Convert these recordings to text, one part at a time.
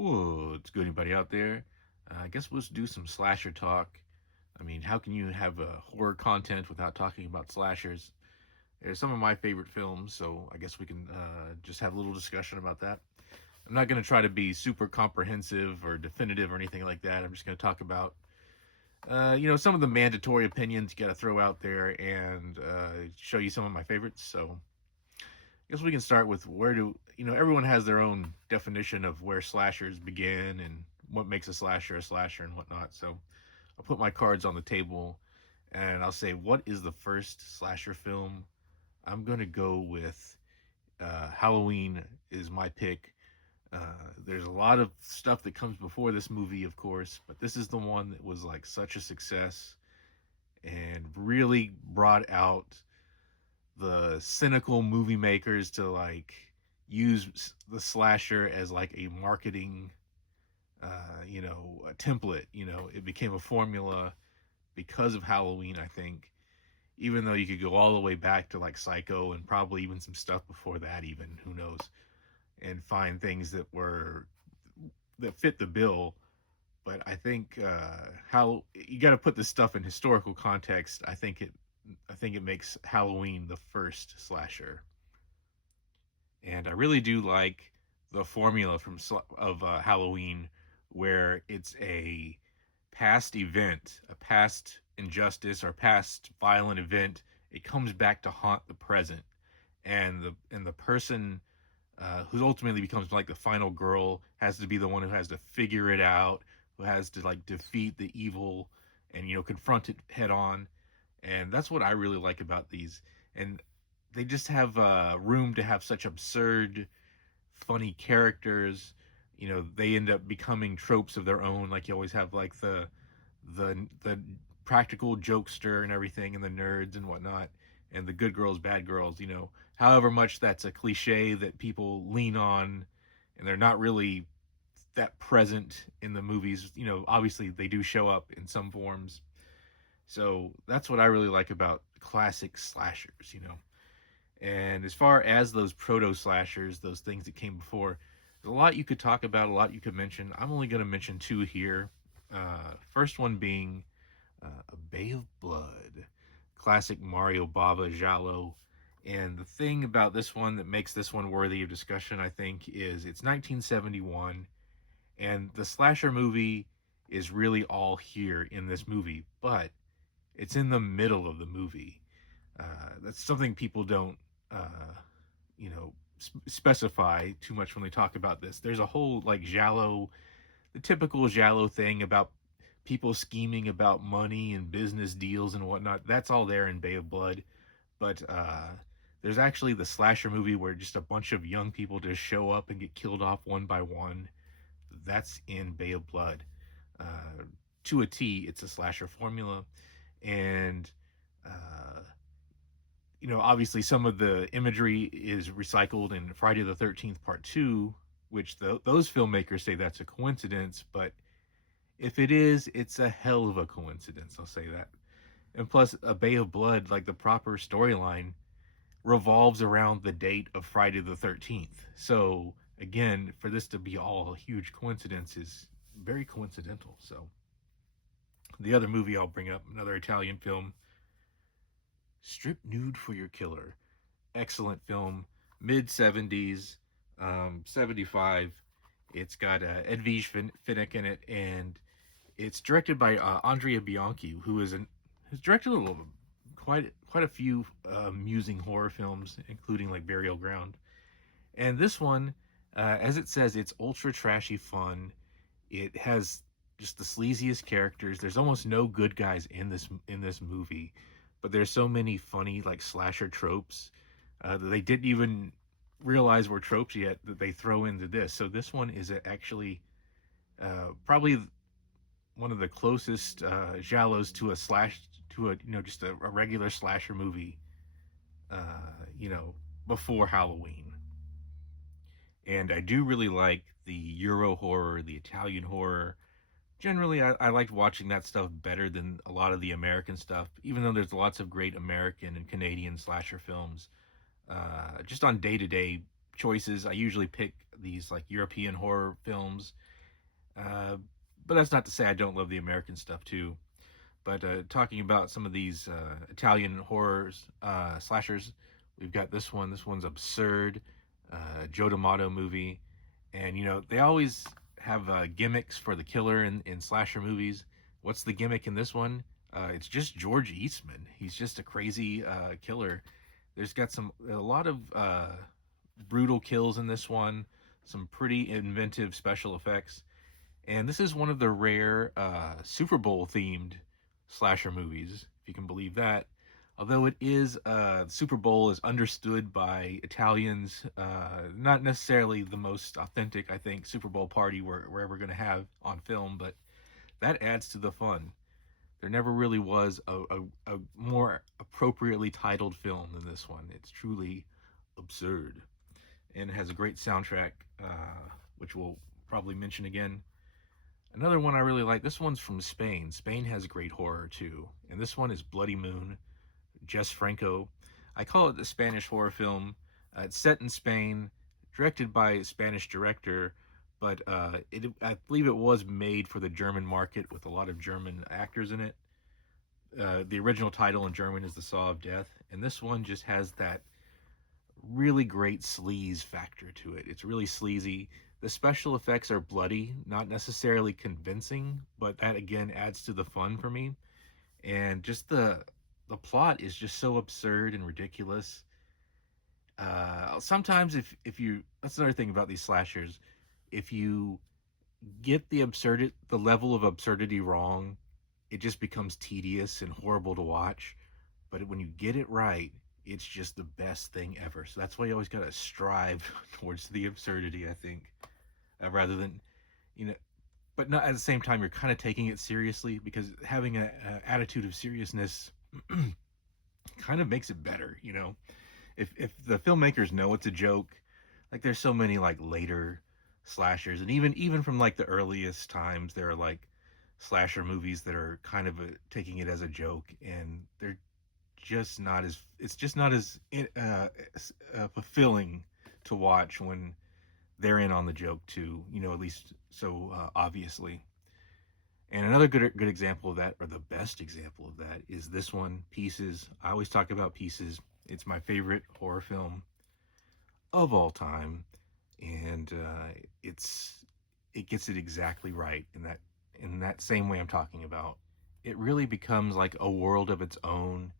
What's good, anybody out there? I guess we'll just do some slasher talk. I mean, how can you have horror content without talking about slashers? They're some of my favorite films, so I guess we can just have a little discussion about that. I'm not going to try to be super comprehensive or definitive or anything like that. I'm just going to talk about, some of the mandatory opinions you got to throw out there and show you some of my favorites. So I guess we can start with where do everyone has their own definition of where slashers begin and what makes a slasher and whatnot. So I'll put my cards on the table and I'll say, what is the first slasher film? I'm gonna go with Halloween is my pick. There's a lot of stuff that comes before this movie, of course, but this is the one that was like such a success and really brought out the cynical movie makers to like use the slasher as like a marketing a template. It became a formula because of Halloween, I think, even though you could go all the way back to like Psycho and probably even some stuff before that, even who knows, and find things that fit the bill. But I think how you got to put this stuff in historical context. I think it makes Halloween the first slasher, and I really do like the formula of Halloween, where it's a past event, a past injustice or past violent event. It comes back to haunt the present, and the person who ultimately becomes like the final girl has to be the one who has to figure it out, who has to like defeat the evil and confront it head on. And that's what I really like about these. And they just have room to have such absurd, funny characters. They end up becoming tropes of their own. Like you always have like the practical jokester and everything, and the nerds and whatnot, and the good girls, bad girls. However much that's a cliche that people lean on, and they're not really that present in the movies. Obviously they do show up in some forms. So that's what I really like about classic slashers. And as far as those proto slashers, those things that came before, there's a lot you could talk about, a lot you could mention. I'm only going to mention two here. First one being A Bay of Blood, classic Mario Bava Giallo. And the thing about this one that makes this one worthy of discussion, I think, is it's 1971, and the slasher movie is really all here in this movie, but it's in the middle of the movie. That's something people don't, uh, specify too much when they talk about this. There's a whole like Giallo, the typical Giallo thing about people scheming about money and business deals and whatnot. That's all there in Bay of Blood. But there's actually the slasher movie where just a bunch of young people just show up and get killed off one by one. That's in Bay of Blood. Uh, to a T, it's a slasher formula. And uh, obviously some of the imagery is recycled in Friday the 13th Part 2, which those filmmakers say that's a coincidence, but if it is, it's a hell of a coincidence, I'll say that. And plus, A Bay of Blood, like the proper storyline, revolves around the date of Friday the 13th. So, again, for this to be all a huge coincidence is very coincidental. So, the other movie I'll bring up, another Italian film, Strip Nude for Your Killer. Excellent film, mid 70s, 75. It's got Edwige Finnick in it, and it's directed by Andrea Bianchi, has directed quite a few amusing horror films, including like Burial Ground. And this one, as it says, it's ultra trashy fun. It has just the sleaziest characters. There's almost no good guys in this movie, but there's so many funny like slasher tropes that they didn't even realize were tropes yet that they throw into this. So this one is actually probably one of the closest giallos to a slash to a just a regular slasher movie. You know, before Halloween. And I do really like the Euro horror, the Italian horror. Generally, I liked watching that stuff better than a lot of the American stuff, even though there's lots of great American and Canadian slasher films. Just on day to day choices, I usually pick these like European horror films. Uh, but that's not to say I don't love the American stuff too. But talking about some of these Italian horrors, slashers, we've got this one. This one's absurd. Joe D'Amato movie, and they always have gimmicks for the killer in slasher movies. What's the gimmick in this one? It's just George Eastman. He's just a crazy killer. There's got a lot of brutal kills in this one. Some pretty inventive special effects, and this is one of the rare Super Bowl themed slasher movies, if you can believe that. Although it is Super Bowl is understood by Italians, not necessarily the most authentic, I think, Super Bowl party we're ever going to have on film, but that adds to the fun. There never really was a more appropriately titled film than this one. It's truly absurd, and it has a great soundtrack, which we'll probably mention again. Another one I really like. This one's from Spain. Spain has great horror too, and this one is Bloody Moon. Jess Franco. I call it the Spanish horror film. It's set in Spain, directed by a Spanish director, but I believe it was made for the German market with a lot of German actors in it. The original title in German is The Saw of Death, and this one just has that really great sleaze factor to it. It's really sleazy. The special effects are bloody, not necessarily convincing, but that again adds to the fun for me. And just the plot is just so absurd and ridiculous. Sometimes if you that's another thing about these slashers, if you get the level of absurdity wrong, it just becomes tedious and horrible to watch. But when you get it right, it's just the best thing ever. So that's why you always gotta strive towards the absurdity, I think, rather than you know. But not at the same time, you're kind of taking it seriously because having a attitude of seriousness kind of makes it better. If the filmmakers know it's a joke, like there's so many like later slashers, and even from like the earliest times, there are like slasher movies that are kind of taking it as a joke, and they're just not as it's just not as fulfilling to watch when they're in on the joke too. At least so obviously. And another good example of that, or the best example of that, is this one, Pieces. I always talk about Pieces. It's my favorite horror film of all time, and it gets it exactly right in that same way I'm talking about. It really becomes like a world of its own.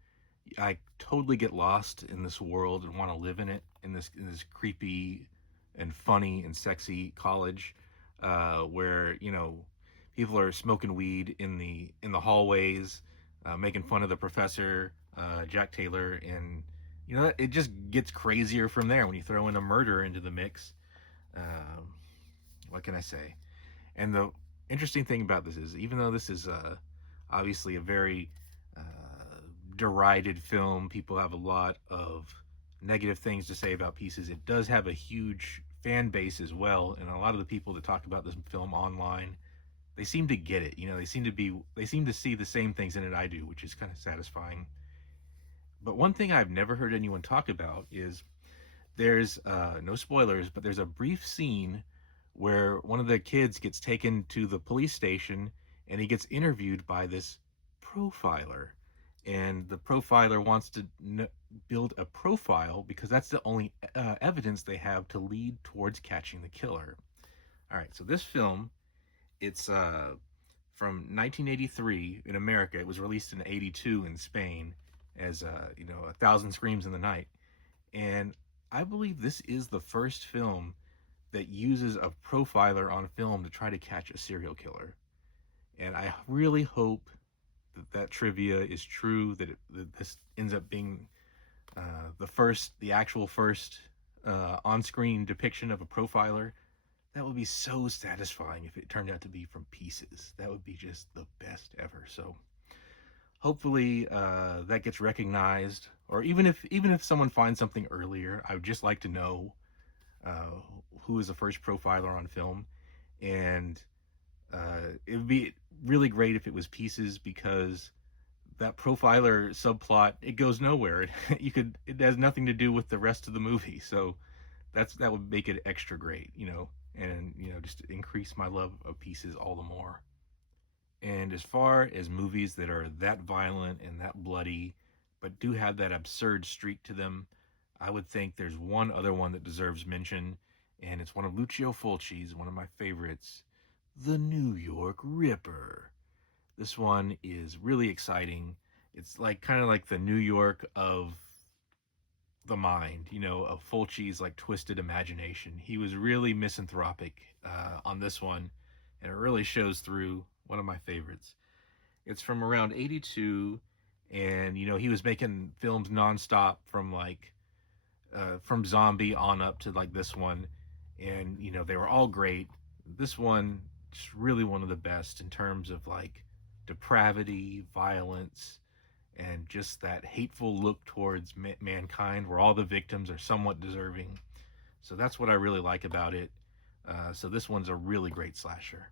I totally get lost in this world and want to live in it, in this creepy and funny and sexy college, where people are smoking weed in the hallways, making fun of the professor, Jack Taylor, and it just gets crazier from there when you throw in a murder into the mix. Um, what can I say? And the interesting thing about this is, even though this is obviously a very uh, derided film, people have a lot of negative things to say about Pieces. It does have a huge fan base as well, and a lot of the people that talk about this film online, they seem to get it. They seem to see the same things in it I do, which is kind of satisfying. But one thing I've never heard anyone talk about is there's no spoilers, but there's a brief scene where one of the kids gets taken to the police station and he gets interviewed by this profiler. And the profiler wants to build a profile because that's the only evidence they have to lead towards catching the killer. All right, so this film, it's from 1983 in America. It was released in '82 in Spain as A Thousand Screams in the Night. And I believe this is the first film that uses a profiler on film to try to catch a serial killer. And I really hope that trivia is true, that this ends up being the actual first on-screen depiction of a profiler. That would be so satisfying if it turned out to be from Pieces. That would be just the best ever. So hopefully that gets recognized, or even if someone finds something earlier, I would just like to know uh, who is the first profiler on film. And it would be really great if it was Pieces, because that profiler subplot, it goes nowhere. It has nothing to do with the rest of the movie. So that would make it extra great, and just increase my love of pieces all the more. And as far as movies that are that violent and that bloody, but do have that absurd streak to them, I would think there's one other one that deserves mention, and it's one of Lucio Fulci's, one of my favorites, The New York Ripper. This one is really exciting. It's like kind of like the New York of the mind, of Fulci's like twisted imagination. He was really misanthropic on this one, and it really shows through. One of my favorites. It's from around 82, and he was making films nonstop from like from Zombie on up to like this one, and they were all great. This one just really one of the best in terms of like depravity, violence, and just that hateful look towards mankind, where all the victims are somewhat deserving. So that's what I really like about it. So this one's a really great slasher.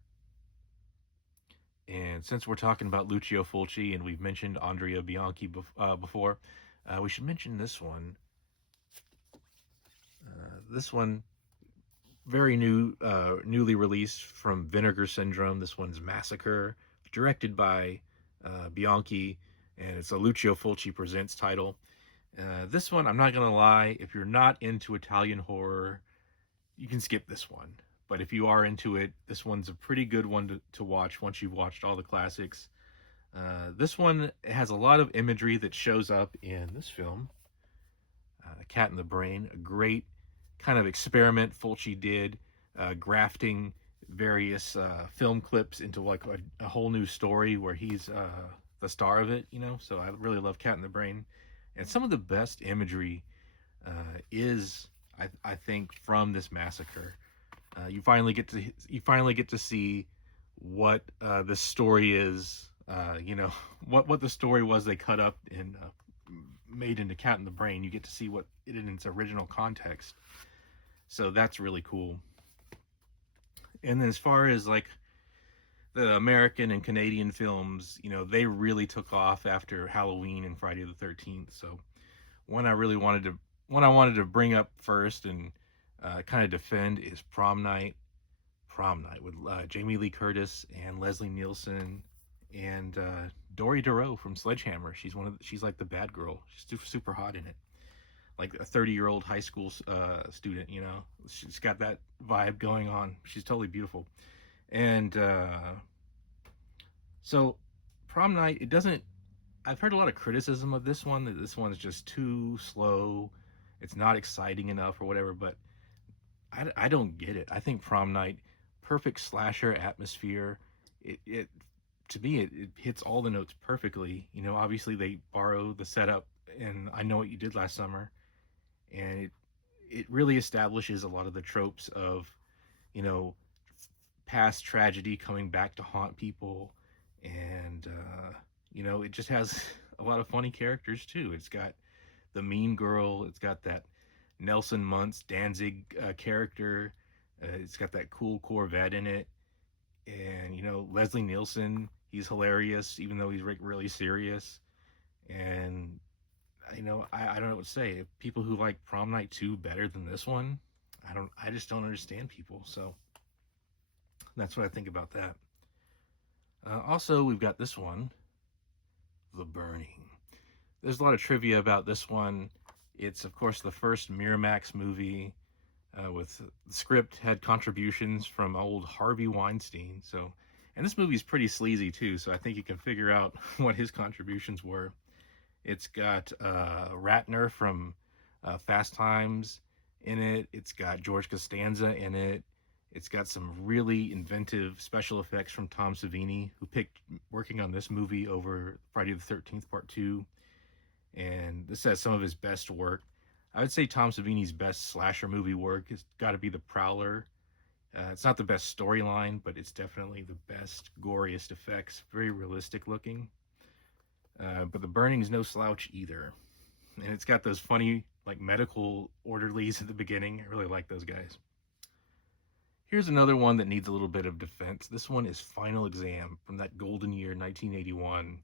And since we're talking about Lucio Fulci and we've mentioned Andrea Bianchi before, we should mention this one. This one, very newly released from Vinegar Syndrome. This one's Massacre, directed by Bianchi, and it's a Lucio Fulci Presents title. This one, I'm not gonna lie, if you're not into Italian horror, you can skip this one. But if you are into it, this one's a pretty good one to watch once you've watched all the classics. This one has a lot of imagery that shows up in this film, Cat in the Brain, a great kind of experiment Fulci did, grafting various film clips into like a whole new story where he's the star of it, So I really love Cat in the Brain. And some of the best imagery is, I think, from this massacre. You finally get to see what the story is. What the story was they cut up and made into Cat in the Brain. You get to see what it in its original context. So that's really cool. And then as far as like the American and Canadian films, they really took off after Halloween and Friday the 13th. So one I wanted to bring up first and kind of defend is Prom Night. Prom Night with Jamie Lee Curtis and Leslie Nielsen and Dory Duro from Sledgehammer. She's like the bad girl. She's super hot in it, like a 30-year-old high school student. She's got that vibe going on. She's totally beautiful. And so Prom Night, it doesn't. I've heard a lot of criticism of this one, that this one is just too slow. It's not exciting enough or whatever, but I don't get it. I think Prom Night, perfect slasher atmosphere. It to me it hits all the notes perfectly. Obviously they borrow the setup and I Know What You Did Last Summer, and it really establishes a lot of the tropes of you know past tragedy coming back to haunt people, and it just has a lot of funny characters too. It's got the mean girl. It's got that Nelson Muntz Danzig character. It's got that cool Corvette in it, and Leslie Nielsen. He's hilarious, even though he's really serious. And I don't know what to say. People who like Prom Night 2 better than this one, I just don't understand people. So that's what I think about that. Also, we've got this one, The Burning. There's a lot of trivia about this one. It's, of course, the first Miramax movie. With the script had contributions from old Harvey Weinstein. And this movie's pretty sleazy too, so I think you can figure out what his contributions were. It's got Ratner from Fast Times in it. It's got George Costanza in it. It's got some really inventive special effects from Tom Savini, who picked working on this movie over Friday the 13th Part 2. And this has some of his best work. I would say Tom Savini's best slasher movie work has got to be The Prowler. It's not the best storyline, but it's definitely the best, goriest effects. Very realistic looking. But The Burning's no slouch either. And it's got those funny, like, medical orderlies at the beginning. I really like those guys. Here's another one that needs a little bit of defense. This one is Final Exam from that golden year, 1981.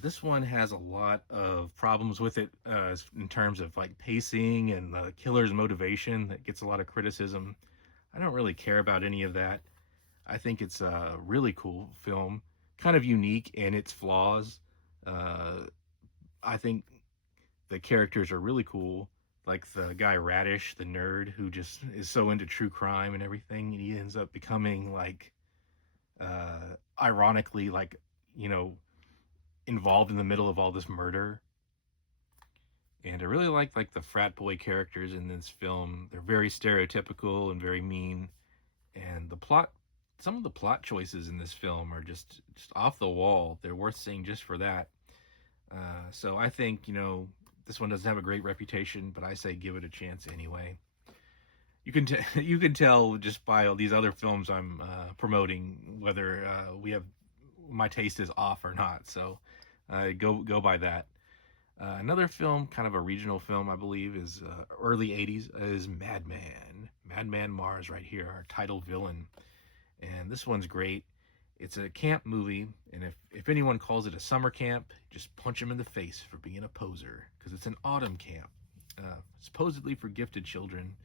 This one has a lot of problems with it in terms of like pacing and the killer's motivation that gets a lot of criticism. I don't really care about any of that. I think it's a really cool film, kind of unique in its flaws. Uh, I think the characters are really cool. Like the guy Radish, the nerd who just is so into true crime and everything, and he ends up becoming like, ironically, like, you know, involved in the middle of all this murder. And I really like the frat boy characters in this film. They're very stereotypical and very mean. And the plot, some of the plot choices in this film are just off the wall. They're worth seeing just for that. So I think, this one doesn't have a great reputation, but I say give it a chance anyway. You can tell just by all these other films I'm promoting whether we have my taste is off or not. So go by that. Another film, kind of a regional film, I believe, is early '80s, is Madman. Madman Mars, right here, our title villain, and this one's great. It's a camp movie, and if anyone calls it a summer camp, just punch him in the face for being a poser, because it's an autumn camp, supposedly for gifted children.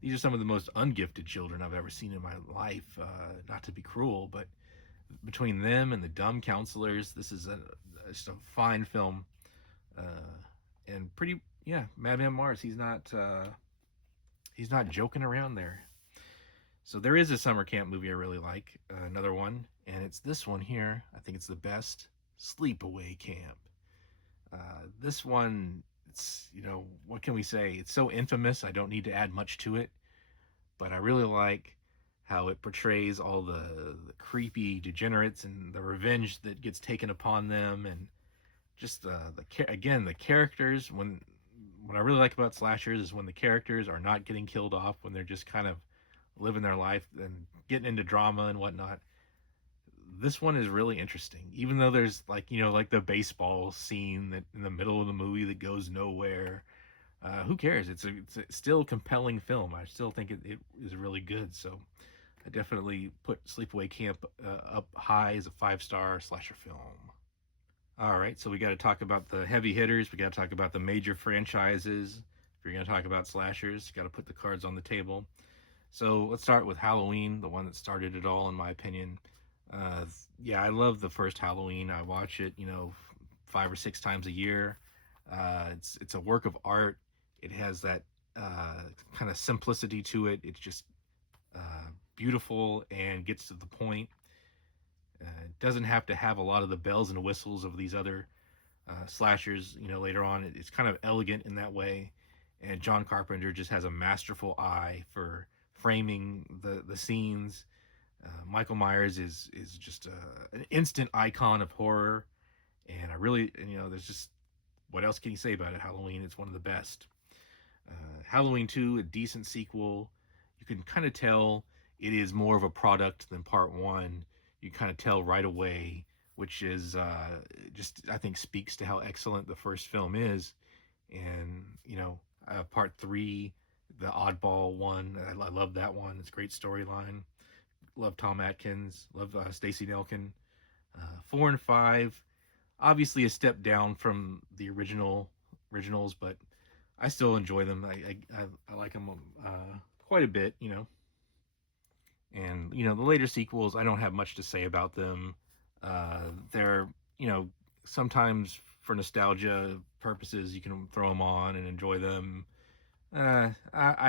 These are some of the most ungifted children I've ever seen in my life. Not to be cruel, but between them and the dumb counselors, this is just a fine film. uh, and pretty, yeah, Madman Mars. He's not joking around there. So there is a summer camp movie I really like, another one, and it's this one here. I think it's the best, Sleepaway Camp. This one, it's, what can we say? It's so infamous. I don't need to add much to it, but I really like how it portrays all the creepy degenerates and the revenge that gets taken upon them, and just again, the characters. When what I really like about slashers is when the characters are not getting killed off, when they're just kind of living their life and getting into drama and whatnot. This one is really interesting, even though there's like, like the baseball scene that in the middle of the movie that goes nowhere. Who cares? It's a still compelling film. I still think it is really good. So I definitely put Sleepaway Camp up high as a 5-star slasher film. All right, so we got to talk about the heavy hitters. We got to talk about the major franchises. If you're going to talk about slashers, you got to put the cards on the table. So let's start with Halloween, the one that started it all, in my opinion. Uh, yeah, I love the first Halloween. I watch it, 5 or 6 times a year. It's a work of art. It has that kind of simplicity to it. It's just uh, beautiful and gets to the point. It doesn't have to have a lot of the bells and whistles of these other slashers. Later on, it's kind of elegant in that way. And John Carpenter just has a masterful eye for framing the scenes. Michael Myers is just an instant icon of horror, and I really, there's just, what else can you say about it? Halloween, it's one of the best. Halloween 2, a decent sequel. You can kind of tell it is more of a product than part one. You kind of tell right away, which is just, I think, speaks to how excellent the first film is. And, part three, the oddball one, I love that one. It's a great storyline. Love Tom Atkins. Love Stacey Nelkin. 4 and 5, obviously a step down from the originals, but I still enjoy them. I like them quite a bit, And the later sequels, I don't have much to say about them. They're, sometimes for nostalgia purposes, you can throw them on and enjoy them. I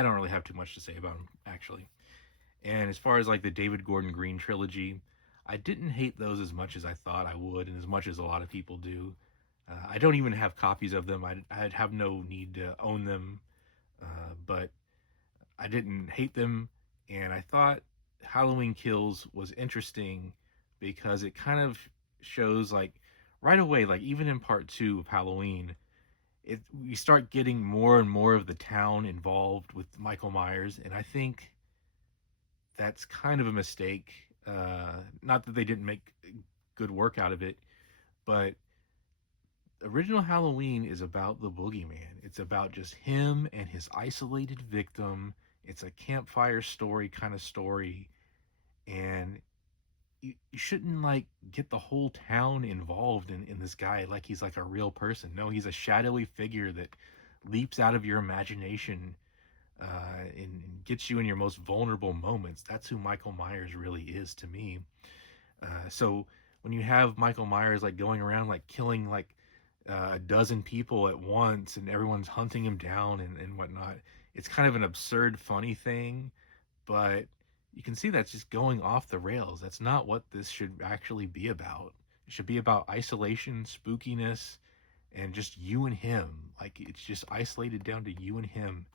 don't really have too much to say about them, actually. And as far as like the David Gordon Green trilogy, I didn't hate those as much as I thought I would, and as much as a lot of people do. I don't even have copies of them. I'd have no need to own them, but I didn't hate them, and I thought Halloween Kills was interesting because it kind of shows like right away, like even in part two of Halloween, we start getting more and more of the town involved with Michael Myers, and I think that's kind of a mistake. Not that they didn't make good work out of it, but original Halloween is about the boogeyman. It's about just him and his isolated victim. It's a campfire story kind of story, and you shouldn't like get the whole town involved in this guy like he's like a real person. No, he's a shadowy figure that leaps out of your imagination and gets you in your most vulnerable moments. That's who Michael Myers really is to me. So when you have Michael Myers like going around like killing like a dozen people at once and everyone's hunting him down and whatnot, it's kind of an absurd, funny thing, but you can see that's just going off the rails. That's not what this should actually be about. It should be about isolation, spookiness, and just you and him. Like it's just isolated down to you and him,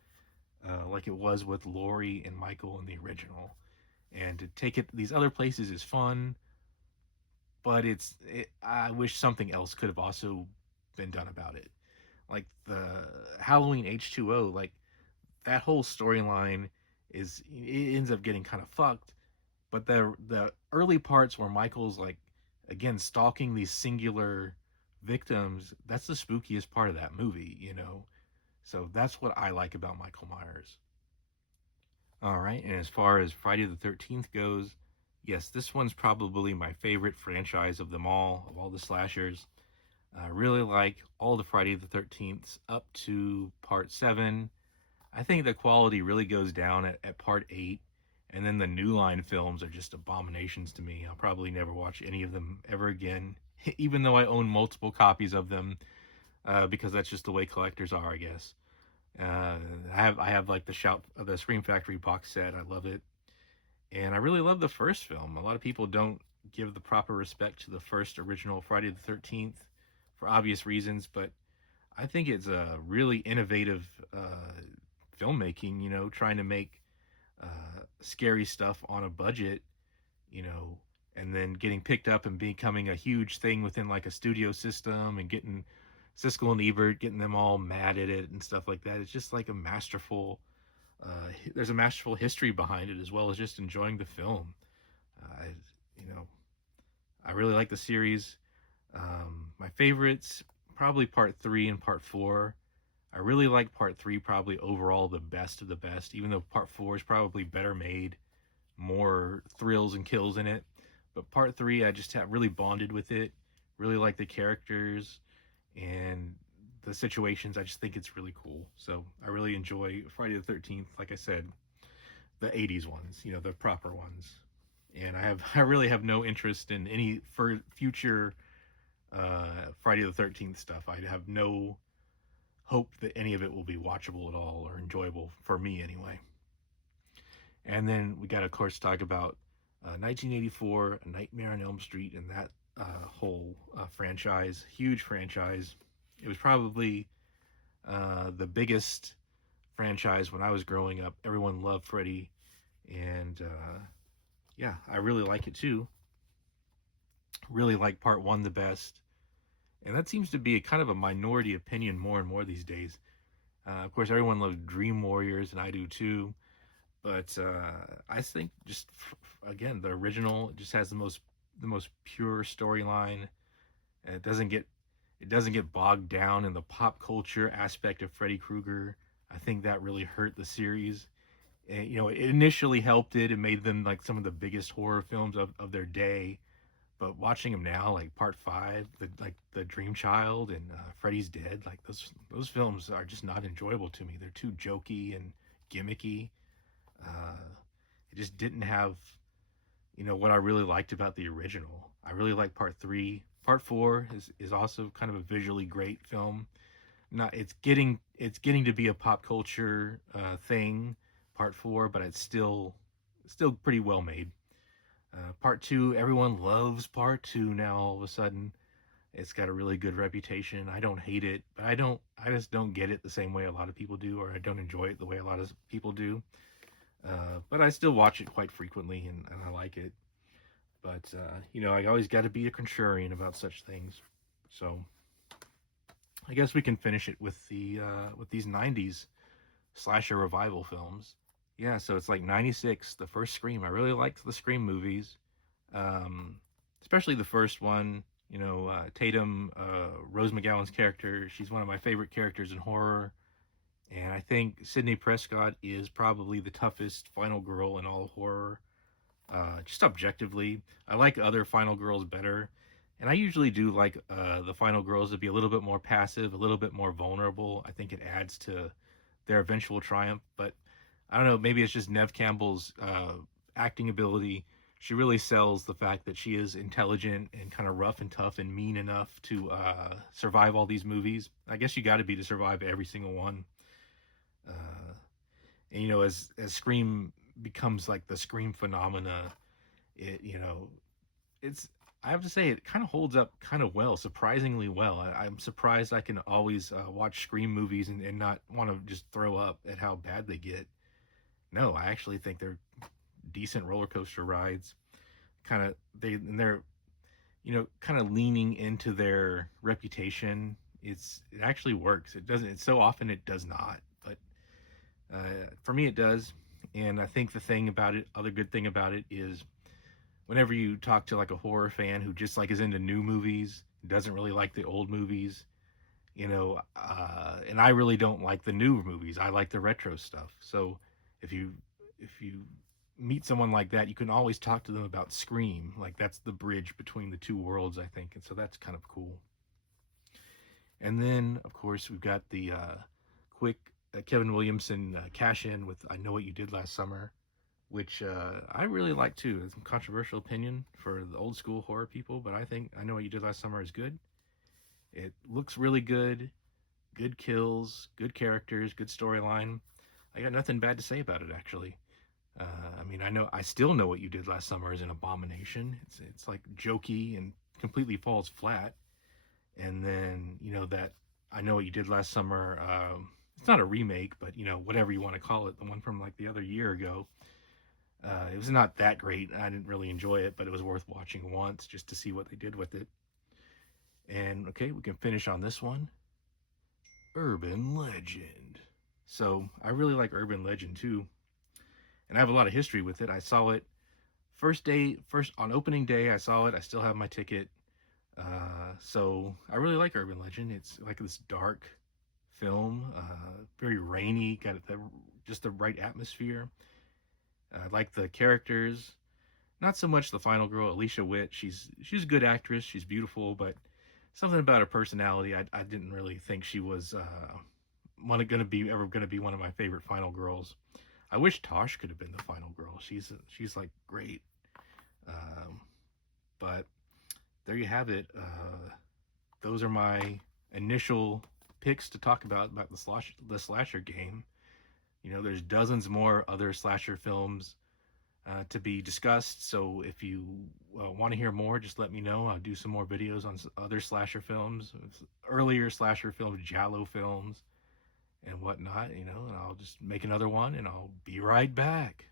like it was with Laurie and Michael in the original. And to take it these other places is fun, but I wish something else could have also been done about it. Like the Halloween H2O, like that whole storyline it ends up getting kind of fucked. But the early parts where Michael's like again stalking these singular victims, that's the spookiest part of that movie, you know. So that's what I like about Michael Myers. All right, and as far as Friday the 13th goes, yes, this one's probably my favorite franchise of them all, of all the slashers. I really like all the Friday the 13ths up to part 7. I think the quality really goes down at part 8, and then the New Line films are just abominations to me. I'll probably never watch any of them ever again, even though I own multiple copies of them, because that's just the way collectors are, I guess. I have like the Scream Factory box set. I love it, and I really love the first film. A lot of people don't give the proper respect to the first original Friday the 13th for obvious reasons, but I think it's a really innovative filmmaking. You know, trying to make scary stuff on a budget. You know, and then getting picked up and becoming a huge thing within like a studio system and getting Siskel and Ebert getting them all mad at it and stuff like that. It's just like a masterful. There's a masterful history behind it as well as just enjoying the film. I, you know, I really like the series. My favorites probably part 3 and part 4. I really like part 3 probably overall the best of the best, even though part 4 is probably better made, more thrills and kills in it. But part 3, I just have really bonded with it. Really like the characters and the situations. I just think it's really cool. So I really enjoy Friday the 13th. Like I said, the 80s ones, you know, the proper ones. And I really have no interest in any for future Friday the 13th stuff. I have no hope that any of it will be watchable at all or enjoyable for me anyway. And then we got to, of course, talk about 1984, Nightmare on Elm Street, and that whole franchise, huge franchise. It was probably the biggest franchise when I was growing up. Everyone loved Freddy, and yeah, I really like it too. Really like part 1 the best, and that seems to be a kind of a minority opinion more and more these days. Of course, everyone loves Dream Warriors, and I do too. But I think just again, the original just has the most pure storyline, and it doesn't get bogged down in the pop culture aspect of Freddy Krueger. I think that really hurt the series. And, you know, it initially helped it. It made them like some of the biggest horror films of their day. But watching them now, like Part 5, the Dream Child and Freddy's Dead, like those films are just not enjoyable to me. They're too jokey and gimmicky. Uh, it just didn't have, you know, what I really liked about the original. I really like Part 3. Part 4 is also kind of a visually great film. Not it's getting to be a pop culture thing. Part 4, but it's still pretty well made. Part 2, everyone loves Part 2 now. All of a sudden, it's got a really good reputation. I don't hate it, but I just don't get it the same way a lot of people do, or I don't enjoy it the way a lot of people do. But I still watch it quite frequently, and I like it. But you know, I always got to be a contrarian about such things. So I guess we can finish it with these '90s slasher revival films. Yeah, so it's like '96, the first Scream. I really liked the Scream movies, um, especially the first one. You know, Tatum, Rose McGowan's character. She's one of my favorite characters in horror. And I think Sidney Prescott is probably the toughest final girl in all of horror. just objectively, I like other final girls better. And I usually do like the final girls to be a little bit more passive, a little bit more vulnerable. I think it adds to their eventual triumph. But I don't know, maybe it's just Nev Campbell's acting ability. She really sells the fact that she is intelligent and kind of rough and tough and mean enough to survive all these movies. I guess you got to be to survive every single one. Uh, and as Scream becomes like the Scream phenomena, it it's I have to say it kind of holds up kind of well, surprisingly well. I'm surprised I can always watch Scream movies and not want to just throw up at how bad they get. No, I actually think they're decent roller coaster rides. Kind of they're kind of leaning into their reputation. It actually works. It doesn't. It's so often it does not, but for me it does. And I think the thing about it, other good thing about it is whenever you talk to like a horror fan who just like is into new movies, doesn't really like the old movies, and I really don't like the new movies. I like the retro stuff. So if you meet someone like that, you can always talk to them about Scream. Like that's the bridge between the two worlds, I think, and so that's kind of cool. And then, of course, we've got the quick Kevin Williamson cash in with "I Know What You Did Last Summer," which I really like too. It's a controversial opinion for the old school horror people, but I think "I Know What You Did Last Summer" is good. It looks really good, good kills, good characters, good storyline. I got nothing bad to say about it actually. I mean, I still know what you did last summer is an abomination. It's like jokey and completely falls flat. And then that I know what you did last summer. It's not a remake, but whatever you want to call it, the one from like the other year ago. It was not that great. I didn't really enjoy it, but it was worth watching once just to see what they did with it. And okay, we can finish on this one. Urban Legend. So I really like Urban Legend too, and I have a lot of history with it. I saw it first on opening day. I saw it. I still have my ticket. So I really like Urban Legend. It's like this dark film, very rainy, got just the right atmosphere. I like the characters. Not so much the final girl, Alicia Witt. She's a good actress. She's beautiful, but something about her personality, I didn't really think she was ever gonna be one of my favorite final girls. I wish Tosh could have been the final girl. She's like great. Um, but there you have it. Those are my initial picks to talk about the slasher game. There's dozens more other slasher films to be discussed. So if you want to hear more, just let me know. I'll do some more videos on other slasher films, earlier slasher films, Giallo films, and whatnot. And I'll just make another one, and I'll be right back.